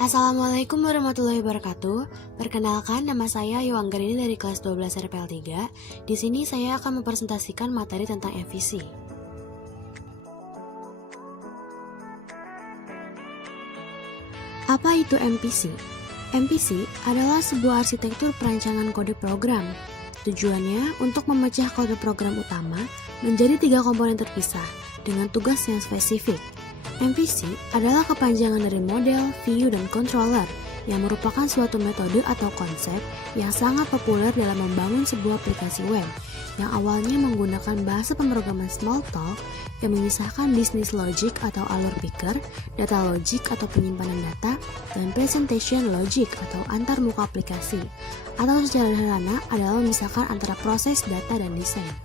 Assalamualaikum warahmatullahi wabarakatuh. Perkenalkan, nama saya Yuanggarini dari kelas 12 RPL 3. Di sini saya akan mempresentasikan materi tentang MVC. Apa itu MVC? MVC adalah sebuah arsitektur perancangan kode program. Tujuannya untuk memecah kode program utama menjadi 3 komponen terpisah dengan tugas yang spesifik. MVC adalah kepanjangan dari model, view, dan controller yang merupakan suatu metode atau konsep yang sangat populer dalam membangun sebuah aplikasi web yang awalnya menggunakan bahasa pemrograman Smalltalk yang memisahkan business logic atau alur pikir, data logic atau penyimpanan data, dan presentation logic atau antar muka aplikasi, atau secara sederhana adalah memisahkan antara proses, data, dan desain.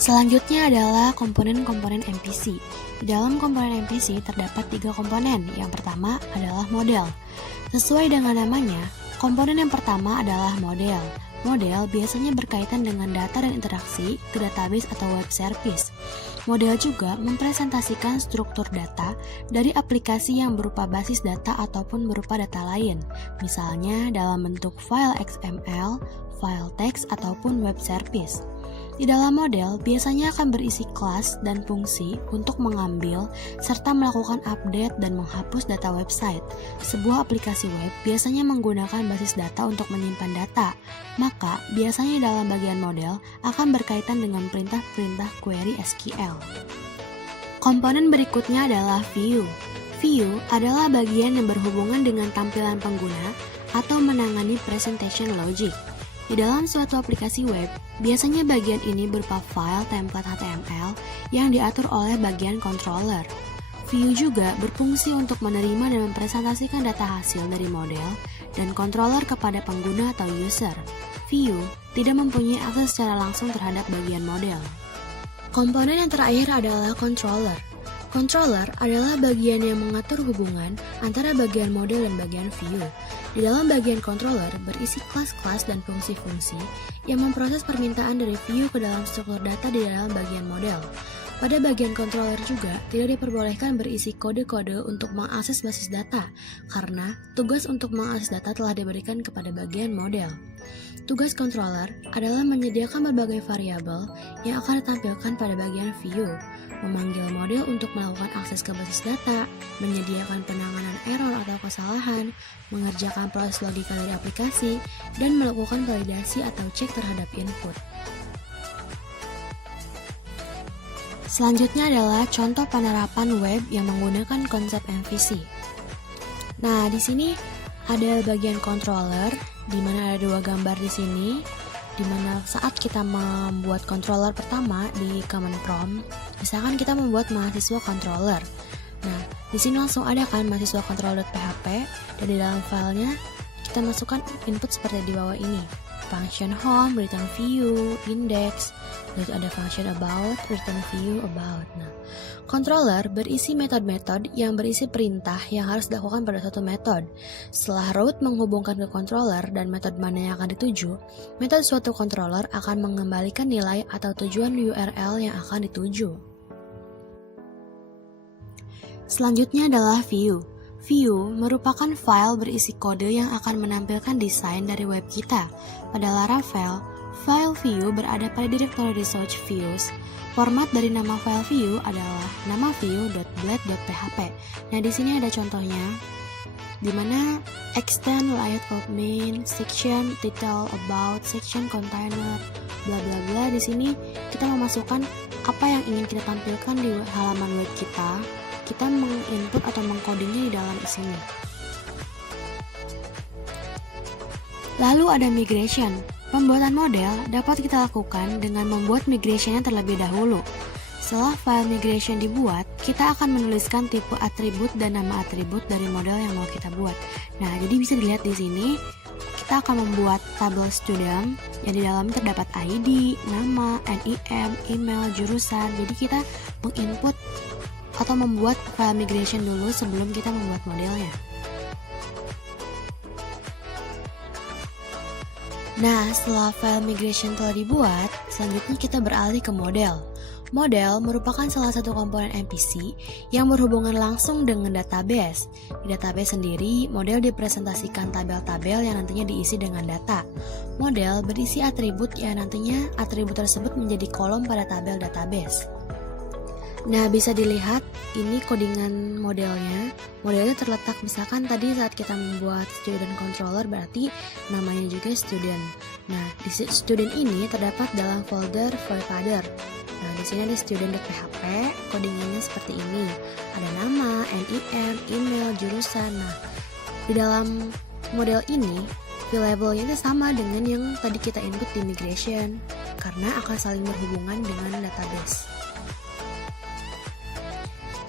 Selanjutnya adalah komponen-komponen MVC. Di dalam komponen MVC terdapat 3 komponen. Yang pertama adalah model. Sesuai dengan namanya, komponen yang pertama adalah model. Model biasanya berkaitan dengan data dan interaksi ke database atau web service. Model juga mempresentasikan struktur data dari aplikasi yang berupa basis data ataupun berupa data lain, misalnya dalam bentuk file XML, file teks, ataupun web service. Di dalam model biasanya akan berisi kelas dan fungsi untuk mengambil serta melakukan update dan menghapus data website. Sebuah aplikasi web biasanya menggunakan basis data untuk menyimpan data, maka biasanya dalam bagian model akan berkaitan dengan perintah-perintah query SQL. Komponen berikutnya adalah view. View adalah bagian yang berhubungan dengan tampilan pengguna atau menangani presentation logic. Di dalam suatu aplikasi web, biasanya bagian ini berupa file template HTML yang diatur oleh bagian controller. View juga berfungsi untuk menerima dan mempresentasikan data hasil dari model dan controller kepada pengguna atau user. View tidak mempunyai akses secara langsung terhadap bagian model. Komponen yang terakhir adalah controller. Controller adalah bagian yang mengatur hubungan antara bagian model dan bagian view. Di dalam bagian controller berisi kelas-kelas dan fungsi-fungsi yang memproses permintaan dari view ke dalam struktur data di dalam bagian model. Pada bagian controller juga tidak diperbolehkan berisi kode-kode untuk mengakses basis data, karena tugas untuk mengakses data telah diberikan kepada bagian model. Tugas controller adalah menyediakan berbagai variabel yang akan ditampilkan pada bagian view, memanggil model untuk melakukan akses ke basis data, menyediakan penanganan error atau kesalahan, mengerjakan proses logika dari aplikasi, dan melakukan validasi atau cek terhadap input. Selanjutnya adalah contoh penerapan web yang menggunakan konsep MVC. Nah, di sini ada bagian controller, di mana ada 2 gambar di sini, di mana saat kita membuat controller pertama di command prompt, misalkan kita membuat mahasiswa controller. Nah, di sini langsung ada kan mahasiswa controller.php, dan di dalam filenya kita masukkan input seperti di bawah ini. Function home, return view, index, lalu ada function about, return view, about. Nah, controller berisi metode-metode yang berisi perintah yang harus dilakukan pada suatu metode. Setelah route menghubungkan ke controller dan metode mana yang akan dituju, metode suatu controller akan mengembalikan nilai atau tujuan URL yang akan dituju. Selanjutnya adalah view. View merupakan file berisi kode yang akan menampilkan desain dari web kita. Pada Laravel, file view berada pada direktori resource views. Format dari nama file view adalah nama view.blade.php. Nah, di sini ada contohnya, di mana extend, layout of main, section, detail about, section container, bla bla bla. Di sini kita memasukkan apa yang ingin kita tampilkan di halaman web kita. Kita menginput atau mengcodingnya di dalam sini. Lalu ada migration. Pembuatan model dapat kita lakukan dengan membuat migrationnya terlebih dahulu. Setelah file migration dibuat, kita akan menuliskan tipe atribut dan nama atribut dari model yang mau kita buat. Nah, jadi bisa dilihat di sini, kita akan membuat tabel student yang di dalamnya terdapat ID, nama, NIM, email, jurusan. Jadi kita menginput atau membuat file migration dulu sebelum kita membuat modelnya. Nah, setelah file migration telah dibuat, selanjutnya kita beralih ke model. Model merupakan salah satu komponen MPC yang berhubungan langsung dengan database. Di database sendiri, model dipresentasikan tabel-tabel yang nantinya diisi dengan data. Model berisi atribut yang nantinya atribut tersebut menjadi kolom pada tabel database. Nah, bisa dilihat ini codingan modelnya. Modelnya terletak misalkan tadi saat kita membuat student controller berarti namanya juga student. Nah, di student ini terdapat dalam folder voidfather. Nah, di sini ada student.php, codingannya seperti ini. Ada nama, NIM, email, jurusan. Nah, di dalam model ini, labelnya itu sama dengan yang tadi kita input di migration, karena akan saling berhubungan dengan database.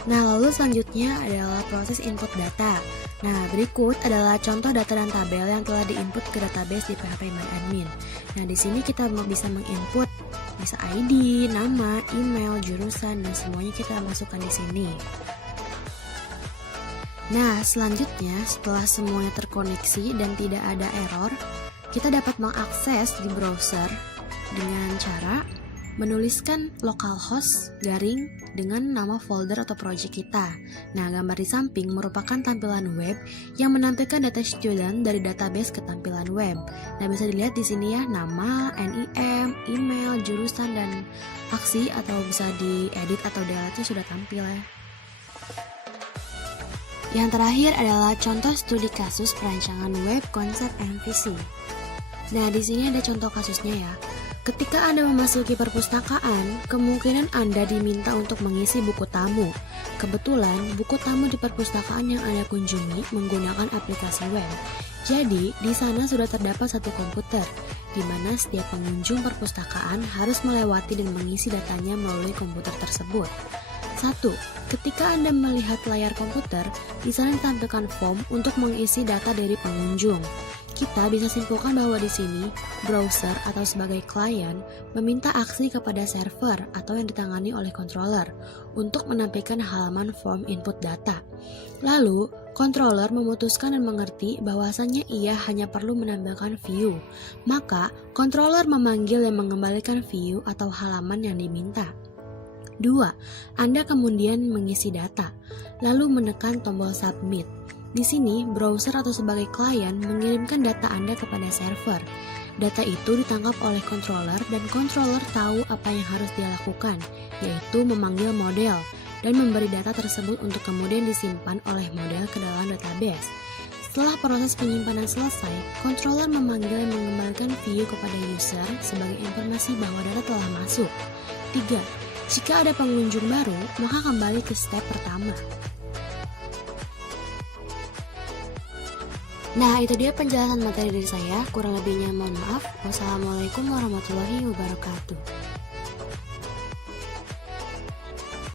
Nah, lalu selanjutnya adalah proses input data. Nah, berikut adalah contoh data dan tabel yang telah diinput ke database di phpMyAdmin. Nah, di sini kita bisa menginput bisa ID, nama, email, jurusan, dan semuanya kita masukkan di sini. Nah, selanjutnya setelah semuanya terkoneksi dan tidak ada error, kita dapat mengakses di browser dengan cara menuliskan localhost garing dengan nama folder atau project kita. Nah, gambar di samping merupakan tampilan web yang menampilkan data student dari database ke tampilan web. Nah, bisa dilihat di sini ya, nama, NIM, email, jurusan, dan aksi atau bisa diedit atau delete sudah tampil ya. Yang terakhir adalah contoh studi kasus perancangan web konsep MVC. Nah, di sini ada contoh kasusnya ya. Ketika Anda memasuki perpustakaan, kemungkinan Anda diminta untuk mengisi buku tamu. Kebetulan, buku tamu di perpustakaan yang Anda kunjungi menggunakan aplikasi web. Jadi, di sana sudah terdapat satu komputer, di mana setiap pengunjung perpustakaan harus melewati dan mengisi datanya melalui komputer tersebut. 1. Ketika Anda melihat layar komputer, di sana ditampilkan form untuk mengisi data dari pengunjung. Kita bisa simpulkan bahwa di sini, browser atau sebagai klien meminta aksi kepada server atau yang ditangani oleh controller untuk menampilkan halaman form input data. Lalu, controller memutuskan dan mengerti bahwasannya ia hanya perlu menampilkan view. Maka, controller memanggil dan mengembalikan view atau halaman yang diminta. 2. Anda kemudian mengisi data, lalu menekan tombol submit. Di sini, browser atau sebagai klien mengirimkan data Anda kepada server. Data itu ditangkap oleh controller dan controller tahu apa yang harus dia lakukan, yaitu memanggil model dan memberi data tersebut untuk kemudian disimpan oleh model ke dalam database. Setelah proses penyimpanan selesai, controller memanggil dan mengembalikan view kepada user sebagai informasi bahwa data telah masuk. 3. Jika ada pengunjung baru, maka kembali ke step pertama. Nah, itu dia penjelasan materi dari saya. Kurang lebihnya mohon maaf. Wassalamualaikum warahmatullahi wabarakatuh.